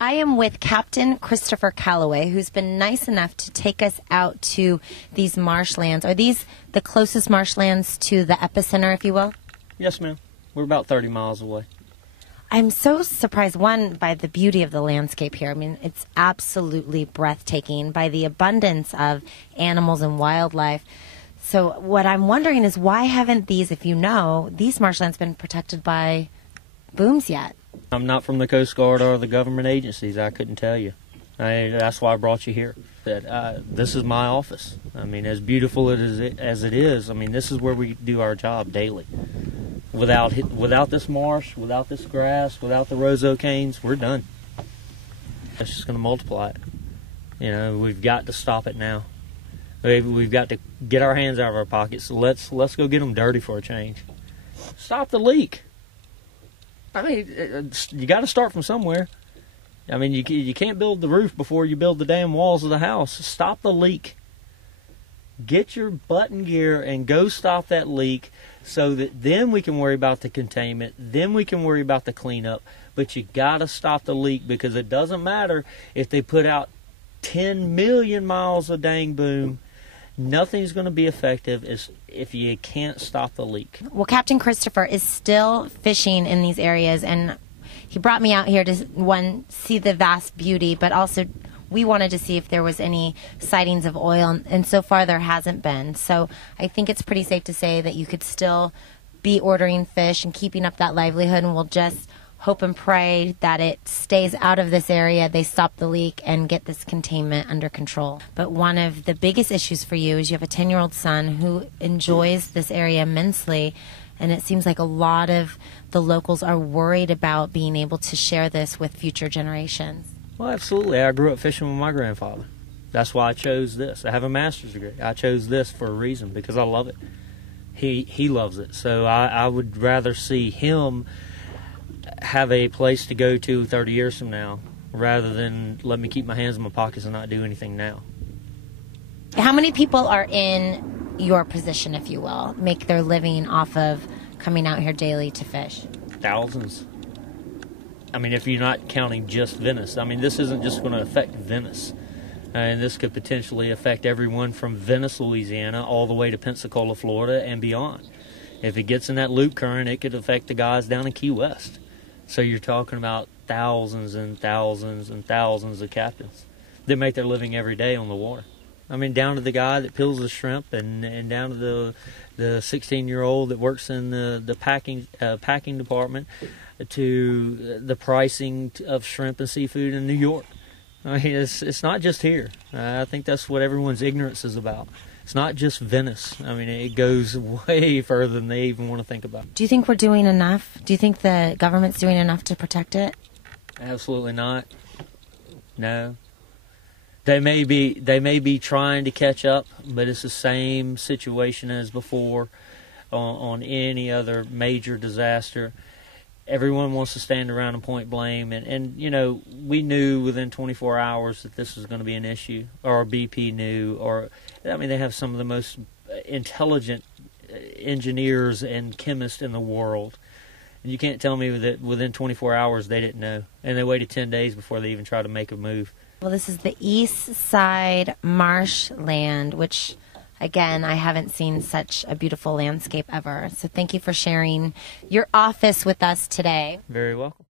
I am with Captain Christopher Calloway, who's been nice enough to take us out to these marshlands. Are these the closest marshlands to the epicenter, if you will? Yes, ma'am. We're about 30 miles away. I'm so surprised, one, by the beauty of the landscape here. I mean, it's absolutely breathtaking, by the abundance of animals and wildlife. So what I'm wondering is, why haven't these, if you know, these marshlands been protected by booms yet? I'm not from the Coast Guard or the government agencies. I couldn't tell you. That's why I brought you here. This is my office. I mean, as beautiful as it is, I mean, this is where we do our job daily. Without this marsh, without this grass, without the roseau canes, we're done. It's just going to multiply it. You know, we've got to stop it now. We've got to get our hands out of our pockets. So let's go get them dirty for a change. Stop the leak. I mean, you got to start from somewhere. I mean, you can't build the roof before you build the damn walls of the house. Stop the leak. Get your butt in gear and go stop that leak, so that then we can worry about the containment. Then we can worry about the cleanup. But you got to stop the leak, because it doesn't matter if they put out 10 million miles of dang boom. Nothing's going to be effective if you can't stop the leak. Well, Captain Christopher is still fishing in these areas, and he brought me out here to, one, see the vast beauty, but also we wanted to see if there was any sightings of oil, and so far there hasn't been. So I think it's pretty safe to say that you could still be ordering fish and keeping up that livelihood, and we'll just hope and pray that it stays out of this area, they stop the leak, and get this containment under control. But one of the biggest issues for you is you have a 10-year-old son who enjoys this area immensely, and it seems like a lot of the locals are worried about being able to share this with future generations. Well, absolutely. I grew up fishing with my grandfather. That's why I chose this. I have a master's degree. I chose this for a reason, because I love it. He loves it. So I would rather see him have a place to go to 30 years from now, rather than let me keep my hands in my pockets and not do anything now. How many people are in your position, if you will, make their living off of coming out here daily to fish? Thousands. I mean, if you're not counting just Venice. I mean, this isn't just going to affect Venice. And this could potentially affect everyone from Venice, Louisiana, all the way to Pensacola, Florida, and beyond. If it gets in that loop current, it could affect the guys down in Key West. So you're talking about thousands and thousands and thousands of captains that make their living every day on the water. I mean, down to the guy that peels the shrimp, and down to the 16-year-old that works in the packing department, to the pricing of shrimp and seafood in New York. I mean, it's not just here. I think that's what everyone's ignorance is about. It's not just Venice. I mean, it goes way further than they even want to think about. Do you think we're doing enough? Do you think the government's doing enough to protect it? Absolutely not. No. They may be trying to catch up, but it's the same situation as before on any other major disaster. Everyone wants to stand around and point blame, and you know, we knew within 24 hours that this was going to be an issue, or BP knew, or I mean, they have some of the most intelligent engineers and chemists in the world, and you can't tell me that within 24 hours they didn't know, and they waited 10 days before they even tried to make a move. Well, this is the East Side Marshland, which, again, I haven't seen such a beautiful landscape ever. So thank you for sharing your office with us today. Very welcome.